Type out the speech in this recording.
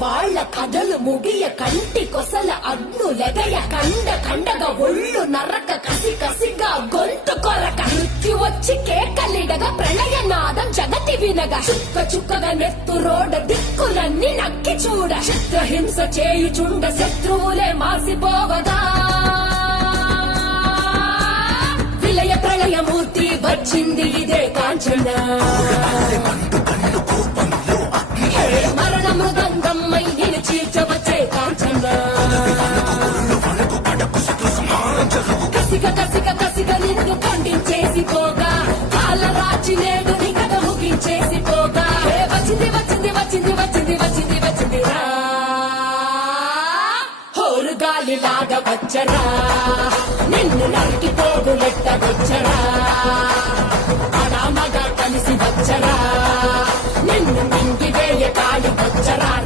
వాళ్ళ కథలు ముగియ కంటి కొసల అగ్నులెగయ కండగా ఒళ్ళు నరక కసి కసిగా గొంతు కొరక మృత్యు వచ్చి కేకలిడగా ప్రళయనాదం జగతి వినగా చుక్కగా నెత్తురోడ దిక్కులన్నీ నక్కి చూడ చిత్రహింస చేయుచుండ శత్రువులే మాసిపోవగా విలయ ప్రళయమూర్తి వచ్చింది ఇదే కాంచన మరణ మృదంగమ్మై నిలిచి చవచే కాంచన కసిగా నిన్ను ఖండించేసి పోగా కాల రాచి నేడు నీ కథ ముగించేసి పోగా వచ్చింది రా హోరు గాలిలాగా వచ్చరా నిన్ను నరికి పోగులెట్ట వచ్చరా అడామగా కలిసి వచ్చరా నిన్ను మింగి వేయ కాలి వచ్చరా